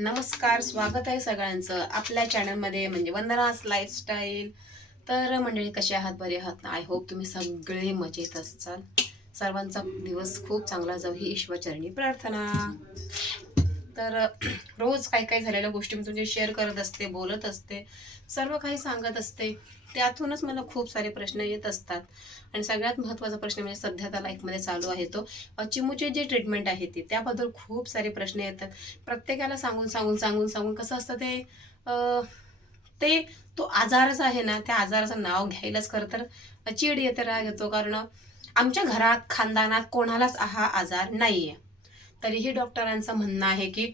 नमस्कार, स्वागत आहे सगळ्यांचं आपल्या चॅनलमध्ये म्हणजे वंदनास लाईफस्टाईल. तर मंडळी, कसे आहात? बरे आहात ना? आय होप तुम्ही सगळे मजेत असाल. सर्वांचा दिवस खूप चांगला जाऊ ही ईश्वरचरणी प्रार्थना. तर रोज काही काही झालेल्या गोष्टी मी तुमचे शेअर करत असते, बोलत असते, सर्व काही सांगत असते. त्यातूनच मला खूप सारे प्रश्न येत असतात. आणि सगळ्यात महत्त्वाचा प्रश्न म्हणजे सध्या त्या लाईफमध्ये चालू आहे तो चिमूचे जे ट्रीटमेंट आहे ती, त्याबद्दल खूप सारे प्रश्न येतात. प्रत्येकाला सांगून सांगून सांगून सांगून कसं असतं ते अ, ते तो आजारच आहे ना, त्या आजाराचं नाव घ्यायलाच खरं तर चीड येते, राग येतो. कारण आमच्या घरात, खानदानात कोणालाच हा आजार नाही आहे. तरीही डॉक्टरांचं म्हणणं आहे की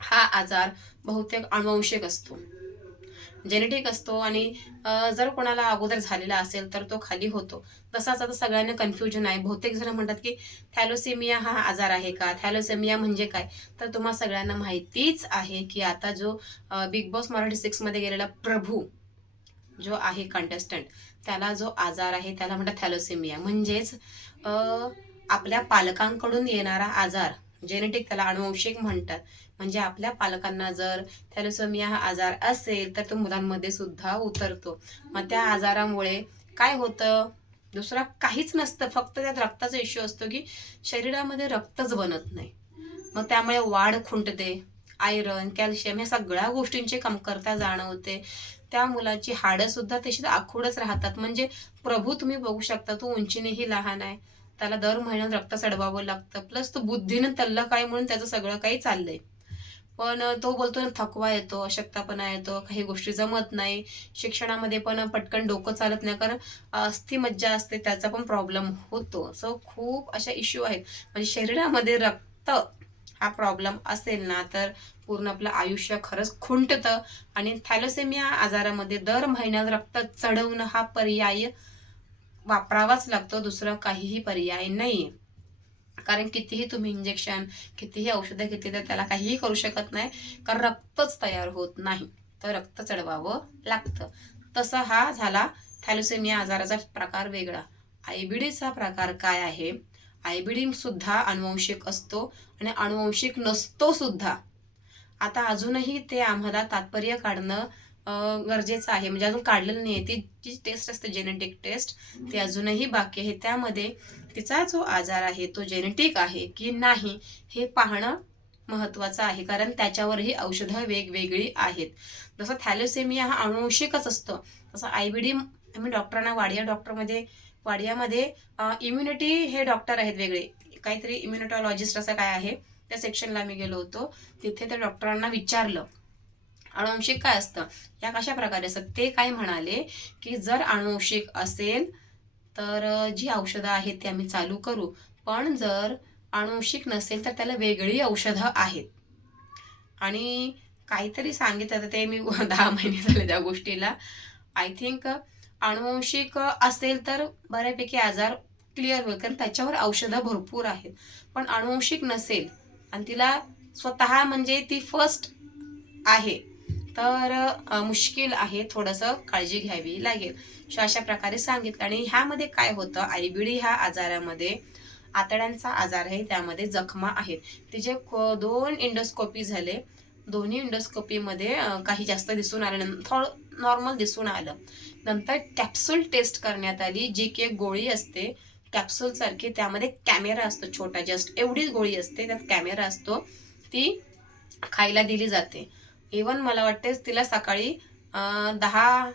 हा आजार बहुतेक अनुवंशिक असतो, जेनेटिक असतो. आणि जर कोणाला अगोदर झालेला असेल तर तो खाली होतो. तसाच आता सगळ्यांना कन्फ्युजन आहे. बहुतेक जण म्हणतात की थॅलोसेमिया हा आजार आहे का? थॅलोसेमिया म्हणजे काय? तर तुम्हा सगळ्यांना माहितीच आहे की आता जो बिग बॉस मराठी 6 मध्ये गेलेला प्रभू जो आहे कंटेस्टंट, त्याला जो आजार आहे त्याला म्हणतात थॅलोसेमिया. म्हणजेच अ, आपल्या पालकांकडून येणारा आजार, जेनेटिक, त्याला अनुवंशिक म्हणतात. म्हणजे आपल्या पालकांना जर थॅलेसेमिया हा आजार असेल तर तो मुलांमध्ये सुद्धा उतरतो. मग त्या आजारामुळे काय होतं? दुसरा काहीच नसतं, फक्त त्यात रक्ताचा इश्यू असतो की शरीरामध्ये रक्तच बनत नाही. मग त्यामुळे वाढ खुंटते, आयरन, कॅल्शियम ह्या सगळ्या गोष्टींची कमतरता जाणवते. त्या मुलाची हाडं सुद्धा तशीच आखूडच राहतात. म्हणजे प्रभू तुम्ही बघू शकता, तो उंचीनेही लहान आहे. त्याला दर महिन्यात रक्त चढवावं लागतं. प्लस तो बुद्धीनं तल्लख आहे म्हणून त्याचं सगळं काही चाललंय. पण तो बोलतो ना, थकवा येतो, अशक्तपणा येतो, काही गोष्टी जमत नाही. शिक्षणामध्ये पण पटकन डोकं चालत नाही, कारण अस्थिमज्जा असते त्याचा पण प्रॉब्लेम होतो. सो खूप अशा इश्यू आहेत. म्हणजे शरीरामध्ये रक्त हा प्रॉब्लेम असेल ना, तर पूर्ण आपलं आयुष्य खरंच खुंटतं. आणि थॅलेसेमिया आजारामध्ये दर महिन्यात रक्त चढवणं हा पर्याय वापरावाच लागतो, दुसरा काहीही पर्याय नाहीये. कारण कितीही तुम्ही इंजेक्शन, कितीही औषधं घेतली तर त्याला काहीही करू शकत नाही, कारण रक्तच तयार होत नाही. तर रक्त चढवावं लागतं. तसा हा झाला थॅलेसेमिया आजाराचा प्रकार वेगळा. आयबीडीचा प्रकार काय आहे? आयबीडी सुद्धा अनुवंशिक असतो आणि अनुवंशिक नसतो सुद्धा. आता अजूनही ते आम्हाला तात्पर्य काढणं गरजेचं आहे. म्हणजे अजून काढलेलं नाही. ती जी टेस्ट असते, जेनेटिक टेस्ट, ती अजूनही बाकी आहे. त्यामध्ये तिचा जो आजार आहे तो जेनेटिक आहे की नाही हे पाहणं महत्त्वाचं आहे. कारण त्याच्यावरही औषधं वेगवेगळी आहेत. जसं थॅलेसेमिया हा अनुवंशिकच असतो, तसं आयबीडी आम्ही डॉक्टरांना वाडियामध्ये इम्युनिटी हे डॉक्टर आहेत वेगळे. काहीतरी इम्युनिटॉलॉजिस्ट असं काय आहे, त्या सेक्शनला मी गेलो होतो. तिथे त्या डॉक्टरांना विचारलं अनुवंशिक काय असतं, या कशा प्रकारे असतात. ते काय म्हणाले की जर अनुवंशिक असेल तर जी औषधं आहेत ती आम्ही चालू करू. पण जर अनुवंशिक नसेल तर त्याला वेगळी औषधं आहेत. आणि काहीतरी सांगितलं ते मी 10 महिने झाले त्या गोष्टीला. आय थिंक अनुवंशिक असेल तर बऱ्यापैकी आजार क्लिअर होईल, कारण त्याच्यावर औषधं भरपूर आहेत. पण अनुवंशिक नसेल आणि तिला स्वतः म्हणजे ती फर्स्ट आहे, तर मुश्किल आहे, थोडंसं काळजी घ्यावी लागेल. अशा प्रकारे सांगितलं. आणि ह्यामध्ये काय होतं, आयबीडी ह्या आजारामध्ये आतड्यांचा आजार आहे, त्यामध्ये जखमा आहेत. तिचे 2 इंडोस्कोपी झाले. दोन्ही इंडोस्कोपीमध्ये काही जास्त दिसून आलं नाही, थोडं नॉर्मल दिसून आलं. नंतर कॅप्सूल टेस्ट करण्यात आली, जी की एक गोळी असते कॅप्सूल सारखी, त्यामध्ये कॅमेरा असतो छोटा, जस्ट एवढीच गोळी असते, त्यात कॅमेरा असतो. ती खायला दिली जाते. इवन मला वाटते तिला सकाळी 10-11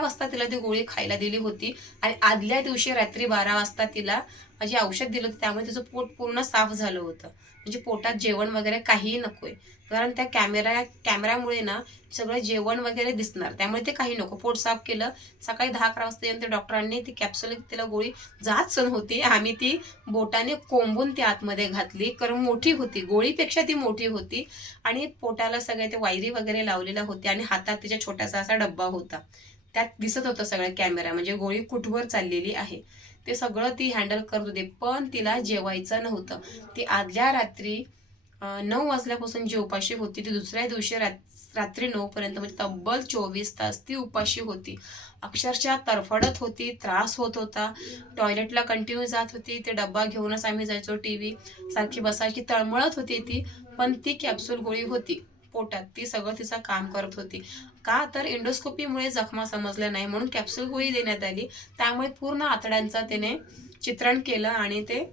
वाजता तिला ती गोळी खायला दिली होती. आणि आदल्या दिवशी रात्री 12 वाजता तिला जी औषध दिलं होतं त्यामुळे तिचं पोट पूर्ण साफ झालं होतं. म्हणजे पोटात जेवण वगैरे काहीही नकोय. कारण त्या कॅमेऱ्यामुळे ना सगळं जेवण वगैरे दिसणार, त्यामुळे ते काही नको. पोट साफ केलं. सकाळी 10-11 वाजता येऊन त्या डॉक्टरांनी ती कॅप्सूल, तिला गोळी जात सण होती, आम्ही ती बोटाने कोंबून ती आतमध्ये घातली, कारण मोठी होती, गोळीपेक्षा ती मोठी होती. आणि पोटाला सगळे ते वायरी वगैरे लावलेल्या होत्या आणि हातात तिच्या छोटासा असा डब्बा होता. त्यात दिसत होतं सगळं कॅमेरा, म्हणजे गोळी कुठवर चाललेली आहे ते सगळं ती हँडल करत होती. पण तिला जेवायचं नव्हतं. ती आदल्या रात्री 9 वाजल्यापासून जी उपाशी होती ती दुसऱ्या दिवशी रात्री 9 पर्यंत म्हणजे तब्बल 24 तास ती उपाशी होती. अक्षरशः तरफडत होती, त्रास होत होता. टॉयलेटला कंटिन्यू जात होती. ते डब्बा घेऊनच आम्ही जायचो. टीव्ही सारखी बसायची, तळमळत होती ती. पण ती कॅप्सूल गोळी होती पोटात. ती सगळं तिचं काम करत होती. का तर एंडोस्कोपीमुळे जखमा समजल्या नाही म्हणून कॅप्सूल गोळी देण्यात आली. त्यामुळे पूर्ण आतड्यांचा तिने चित्रण केलं आणि ते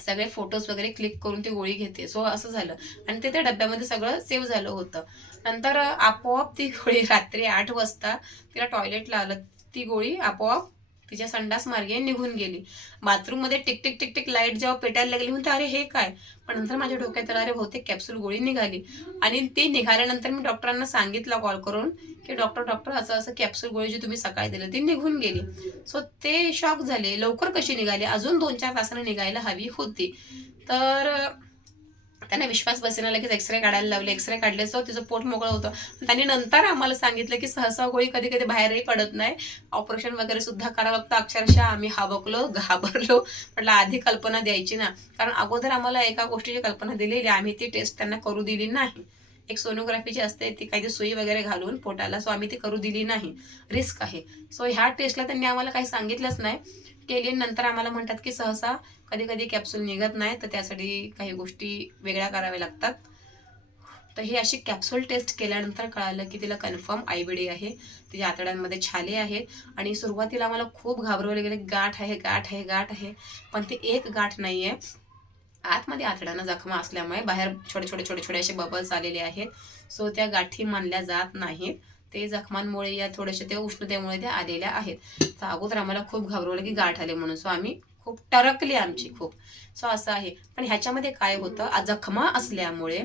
सगळे फोटोज वगैरे क्लिक करून ती गोळी घेते. सो असं झालं आणि ते त्या डब्यामध्ये सगळं सेव्ह झालं होतं. नंतर आपोआप ती गोळी रात्री 8 वाजता तिला टॉयलेटला आलं. ती गोळी आपोआप तिच्या संडास मार्गे निघून गेली. बाथरूममध्ये tick tick tick tick light जेव्हा पेटायला लागली म्हणते अरे हे काय? पण नंतर माझ्या डोक्यात आलं अरे बहुतेक कॅप्सूल गोळी निघाली. आणि ती निघाल्यानंतर मी डॉक्टरांना सांगितलं कॉल करून की डॉक्टर असं असं कॅप्सूल गोळी जी तुम्ही सकाळी दिली ती निघून गेली. सो ते शॉक झाले. लवकर कशी निघाली? अजून 2-4 तासाने निघायला हवी होती. तर त्यांना विश्वास बसेना. लगेच एक्सरे काढायला लावले. एक्सरे काढले सो तिचं पोट मोकळं होतं. त्यांनी नंतर आम्हाला सांगितलं की सहसा गोळी कधी कधी बाहेरही पडत नाही, ऑपरेशन वगैरे सुद्धा करावं लागतं. अक्षरशः आम्ही हाबकलो, घाबरलो. म्हटलं आधी कल्पना द्यायची ना, कारण अगोदर आम्हाला एका गोष्टीची कल्पना दिलेली, आम्ही ती टेस्ट त्यांना करू दिली नाही. एक सोनोग्राफीची असते ती काहीतरी सुई वगैरे घालून पोटाला, सो आम्ही ती करू दिली नाही, रिस्क आहे. सो ह्या टेस्टला त्यांनी आम्हाला काही सांगितलंच नाही. केली नंतर आम्हाला म्हणतात की सहसा कधी कधी कॅप्सूल निघत नाही, तर त्यासाठी काही गोष्टी वेगळ्या कराव्या लागतात. तर ही अशी कॅप्सूल टेस्ट केल्यानंतर कळालं की तिला कन्फर्म आयबीडी आहे. तिच्या आतड्यांमध्ये छाले आहेत. आणि सुरुवातीला आम्हाला खूप घाबरवले गेले, गाठ आहे गाठ आहे गाठ आहे. पण ते एक गाठ नाही आहे, आतमध्ये आतड्यांना जखमा असल्यामुळे बाहेर छोटे छोटे छोटे छोटे असे बबल्स आलेले आहेत. सो त्या गाठी मानल्या जात नाहीत. ते जखमांमुळे या थोडेसे ते उष्णतेमुळे त्या आलेल्या आहेत. तर अगोदर आम्हाला खूप घाबरवलं की गाठ आले म्हणून. सो आम्ही खूप टरकली आमची खूप. सो असं आहे. पण ह्याच्यामध्ये काय होतं, जखमा असल्यामुळे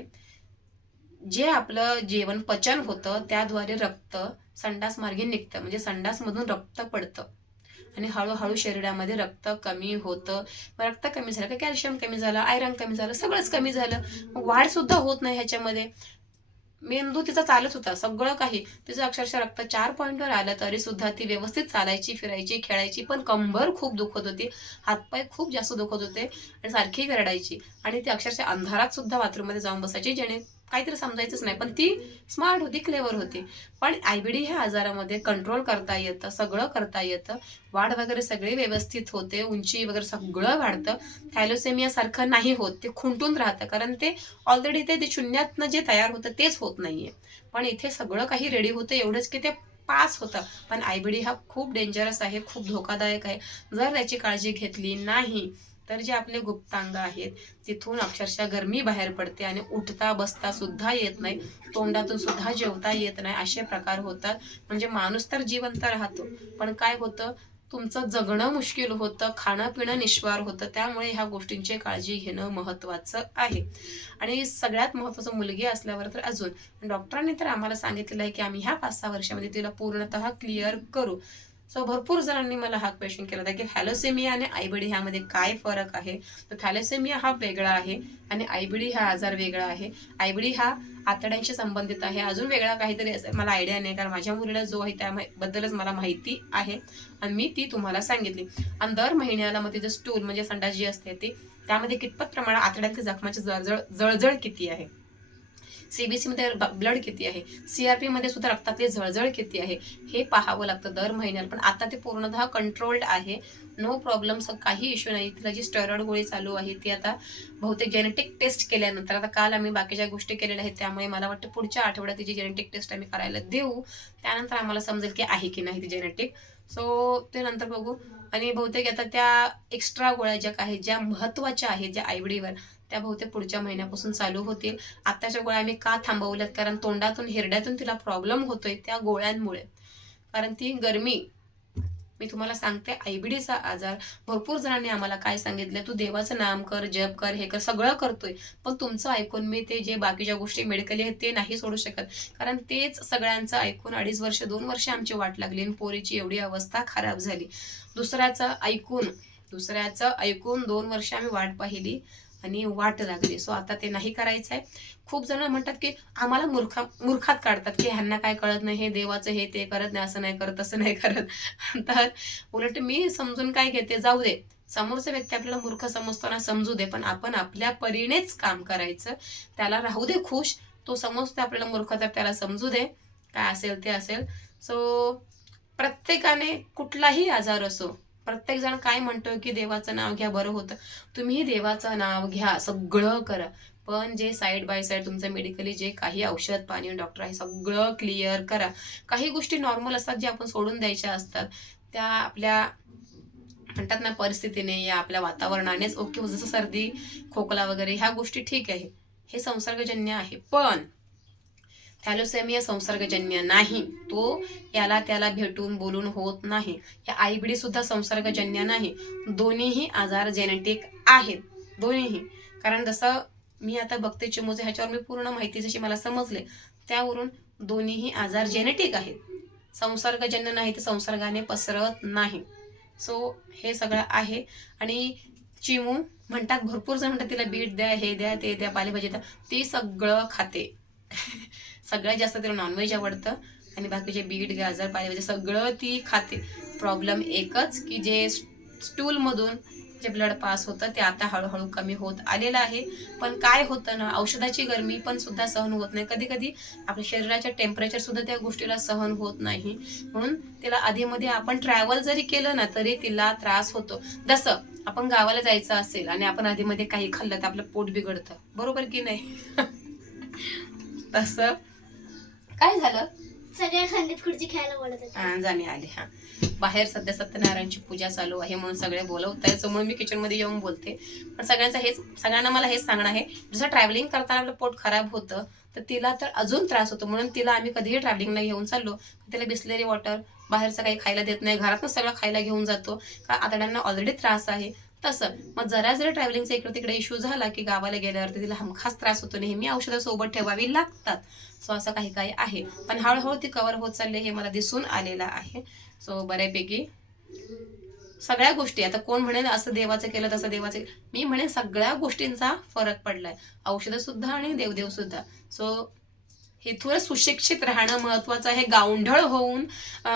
जे आपलं जेवण पचन होतं त्याद्वारे रक्त संडास मार्गे निघतं, म्हणजे संडासमधून रक्त पडतं आणि हळूहळू शरीरामध्ये रक्त कमी होतं. रक्त कमी झालं का कॅल्शियम कमी झालं, आयरन कमी झालं, सगळंच कमी झालं. मग वाढ सुद्धा होत नाही ह्याच्यामध्ये. मेंदू तिचा चालत होता सगळं काही, तिचं अक्षरशः रक्त 4 पॉईंटवर आलं तरी सुद्धा ती व्यवस्थित चालायची, फिरायची, खेळायची. पण कंबर खूप दुखत होती, हातपाय खूप जास्त दुखत होते आणि सारखी रडायची. आणि ती अक्षरशः अंधारात सुद्धा बाथरूममध्ये जाऊन बसायची, जेणे काहीतरी समजायचंच नाही. पण ती स्मार्ट होती, क्लेवर होती. पण आयबीडी ह्या आजारामध्ये कंट्रोल करता येतं, सगळं करता येतं. वाढ वगैरे सगळे व्यवस्थित होते, उंची वगैरे सगळं वाढतं. थॅलोसेमिया सारखं नाही होत, ते खुंटून राहतं, कारण ते ऑलरेडी ते शून्यातनं जे तयार होतं तेच होत नाहीये. पण इथे सगळं काही रेडी होतं, एवढंच की ते पास होतं. पण आयबीडी हा खूप डेंजरस आहे, खूप धोकादायक आहे. जर त्याची काळजी घेतली नाही तर जे आपले गुप्तांग आहेत तिथून अक्षरशः गरमी बाहेर पडते आणि उठता बसता सुद्धा येत नाही, तोंडातून सुद्धा जेवता येत नाही, असे प्रकार होतात. म्हणजे माणूस तर जिवंत राहतो, पण काय होतं, तुमचं जगणं मुश्किल होतं, खाणं पिणं निश्वार होतं. त्यामुळे ह्या गोष्टींची काळजी घेणं महत्त्वाचं आहे. आणि सगळ्यात महत्त्वाचं मुलगी असल्यावर तर अजून डॉक्टरांनी तर आम्हाला सांगितलेलं आहे की आम्ही ह्या 5-6 वर्षामध्ये तिला पूर्णतः क्लिअर करू. सो भरपूर जणांनी मला हा क्वेश्चन केला होता की थॅलेसेमिया आणि आयबीडी ह्यामध्ये काय फरक आहे. तर थॅलेसेमिया हा वेगळा आहे आणि आयबीडी हा आजार वेगळा आहे. आयबीडी हा आतड्यांशी संबंधित आहे, अजून वेगळा काहीतरी असेल मला आयडिया नाही, कारण माझ्या मुलीला जो आहे त्याबद्दलच मला माहिती आहे आणि मी ती तुम्हाला सांगितली. आणि दर महिन्याला मग तिचं स्टूल म्हणजे संडास जी असते ती, त्यामध्ये कितपत प्रमाणात आतड्यातील जखमाची जळजळ किती आहे, सीबीसी मध्ये ब्लड किती आहे, सीआरपी मध्ये सुद्धा रक्तातली जळजळ किती आहे, हे पाहावं लागतं दर महिन्याला. पण आता ते पूर्णतः कंट्रोल्ड आहे, नो प्रॉब्लेम, काही इश्यू नाही. तिला जी स्टेरॉइड गोळी चालू आहे ती आता बहुतेक जेनेटिक टेस्ट केल्यानंतर, आता काल आम्ही बाकीच्या गोष्टी केलेल्या आहेत त्यामुळे मला वाटतं पुढच्या आठवड्यात तिची जेनेटिक टेस्ट आम्ही करायला देऊ. त्यानंतर आम्हाला समजेल की आहे की नाही ती जेनेटिक. सो ते नंतर बघू. आणि बहुतेक आता त्या एक्स्ट्रा गोळ्या ज्या आहेत, ज्या महत्त्वाच्या आहेत ज्या आयबीडीवर, त्या बहुतेक पुढच्या महिन्यापासून चालू होतील. आत्ताच्या गोळ्या आम्ही का थांबवल्यात, कारण तोंडातून हिरड्यातून तिला प्रॉब्लेम होतोय त्या गोळ्यांमुळे. कारण ती गरमी, मी तुम्हाला सांगते, आयबीडीचा आजार भरपूर जणांनी आम्हाला काय सांगितलं, तू देवाचं नाम कर, जप कर, हे कर, सगळं करतोय, पण तुमचं ऐकून मी ते जे बाकीच्या गोष्टी मेडिकली आहेत ते नाही सोडू शकत. कारण तेच सगळ्यांचं ऐकून 2.5 वर्ष 2 वर्ष आमची वाट लागली आणि पोरीची एवढी अवस्था खराब झाली. दुसऱ्याचं ऐकून 2 वर्ष आम्ही वाट पाहिली आणि वाट लागली. सो आता ते नाही करायचं आहे. खूप जण म्हणतात की आम्हाला मूर्खात काढतात की ह्यांना काय कळत नाही, हे देवाचं हे ते करत नाही, असं नाही करत, तसं नाही करत. तर उलट मी समजून काय घेते, जाऊ दे, समोरचा व्यक्ती आपल्याला मूर्ख समजतो ना, समजू दे, पण आपण आपल्या परीनेच काम करायचं. त्याला राहू दे खुश, तो समजतो आपल्याला मूर्ख तर त्याला समजू दे, काय असेल ते असेल. सो प्रत्येकाने कुठलाही आजार असो, प्रत्येक जण काय म्हणतोय की देवाचं नाव घ्या बरं होतं. तुम्ही देवाचं नाव घ्या, सगळं करा, पण जे साईड बाय साईड तुमचं मेडिकली जे काही औषध पाणी डॉक्टर आहे सगळं क्लिअर करा. काही गोष्टी नॉर्मल असतात ज्या आपण सोडून द्यायच्या असतात, त्या आपल्या म्हणतात ना परिस्थितीने या आपल्या वातावरणानेच ओके. जसं सर्दी खोकला वगैरे ह्या गोष्टी ठीक आहे, हे संसर्गजन्य आहे, पण थॅलोसेमिया संसर्गजन्य नाही. तो याला त्याला भेटून बोलून होत नाही. या आयबीडी सुद्धा संसर्गजन्य नाही. दोन्हीही आजार जेनेटिक आहेत, दोन्हीही. कारण जसं मी आता बघते चिमूचे, ह्याच्यावर मी पूर्ण माहिती जशी मला समजले त्यावरून दोन्हीही आजार जेनेटिक आहेत, संसर्गजन्य नाही, ते संसर्गाने पसरत नाही. सो हे सगळं आहे. आणि चिमू म्हणतात, भरपूर जण म्हणतात तिला बीट द्या, हे द्या, ते द्या, पालेभाजी द्या, ती सगळं खाते. सगळ्यात जास्त तिला नॉनव्हेज आवडतं आणि बाकीचे बीट गाजर पालेभाजी सगळं ती खाते. प्रॉब्लेम एकच की जे स्टूलमधून जे ब्लड पास होतं ते आता हळूहळू कमी होत आलेलं आहे. पण काय होतं ना, औषधाची गरमी पण सुद्धा सहन होत नाही. कधी कधी आपल्या शरीराच्या टेम्परेचर सुद्धा त्या गोष्टीला सहन होत नाही. म्हणून तिला आधीमध्ये आपण ट्रॅव्हल जरी केलं ना तरी तिला त्रास होतो. जसं आपण गावाला जायचं असेल आणि आपण आधीमध्ये काही खाल्लं तर आपलं पोट बिघडतं, बरोबर की नाही? तसं काय झालं, सगळ्या खंडीत खुर्ची खेळायला बोलत होते. जाणे आले. हा, बाहेर सध्या सत्यनारायणची पूजा चालू आहे म्हणून सगळे बोलवत आहेत, म्हणून मी किचनमध्ये येऊन बोलते. पण सगळ्यांना मला हेच सांगणं आहे, जसं ट्रॅव्हलिंग करताना आपलं पोट खराब होतं तर तिला तर अजून त्रास होतो. म्हणून तिला आम्ही कधीही ट्रॅव्हलिंगला घेऊन चाललो तिला बिस्लेरी वॉटर, बाहेरचं काही खायला देत नाही, घरातच सगळं खायला घेऊन जातो, का आतड्यांना ऑलरेडी त्रास आहे. तसं मग जरा जरी ट्रॅव्हलिंगचा इकडे तिकडे इश्यू झाला की गावाला गेल्यावरती तिला हमखास त्रास होतो, नेहमी औषधं सोबत ठेवावी लागतात. सो असं काही काही आहे, पण हळूहळू ती कव्हर होत चालली हे मला दिसून आलेलं आहे. सो बऱ्यापैकी सगळ्या गोष्टी, आता कोण म्हणेल असं देवाचं केलं तसं देवाचं, मी म्हणेन सगळ्या गोष्टींचा फरक पडलाय, औषधं सुद्धा आणि देवदेव सुद्धा. सो इथून सुशिक्षित राहणं महत्वाचं आहे. गावंढळ होऊन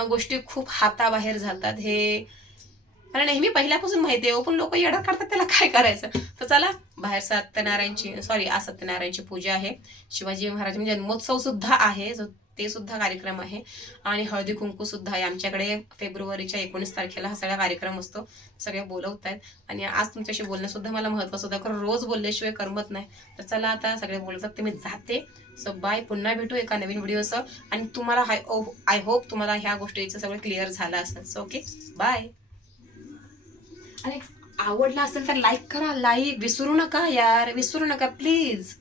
गोष्टी खूप हाताबाहेर जातात, हे मला नेहमी पहिल्यापासून माहिती आहे, पण लोक येडा काढतात, त्याला काय करायचं. तर चला, बाहेर आज सत्यनारायणची पूजा आहे, शिवाजी महाराजांचा जन्मोत्सव सुद्धा आहे, जो ते सुद्धा कार्यक्रम आहे, आणि हळदी कुंकू सुद्धा आहे आमच्याकडे. फेब्रुवारीच्या 19 तारखेला हा सगळा कार्यक्रम असतो, सगळे बोलवत आहेत. आणि आज तुमच्याशी बोलणं सुद्धा मला महत्वाचं होतं, कारण रोज बोलल्याशिवाय करमत नाही. तर चला, आता सगळे बोलतात ते मी जाते. सो बाय, पुन्हा भेटू एका नवीन व्हिडिओसह. आणि तुम्हाला आय होप तुम्हाला ह्या गोष्टीचं सगळं क्लिअर झालं असेल. So okay, bye. आणि आवडला असेल तर लाईक करा, लाईक विसरू नका यार, विसरू नका प्लीज.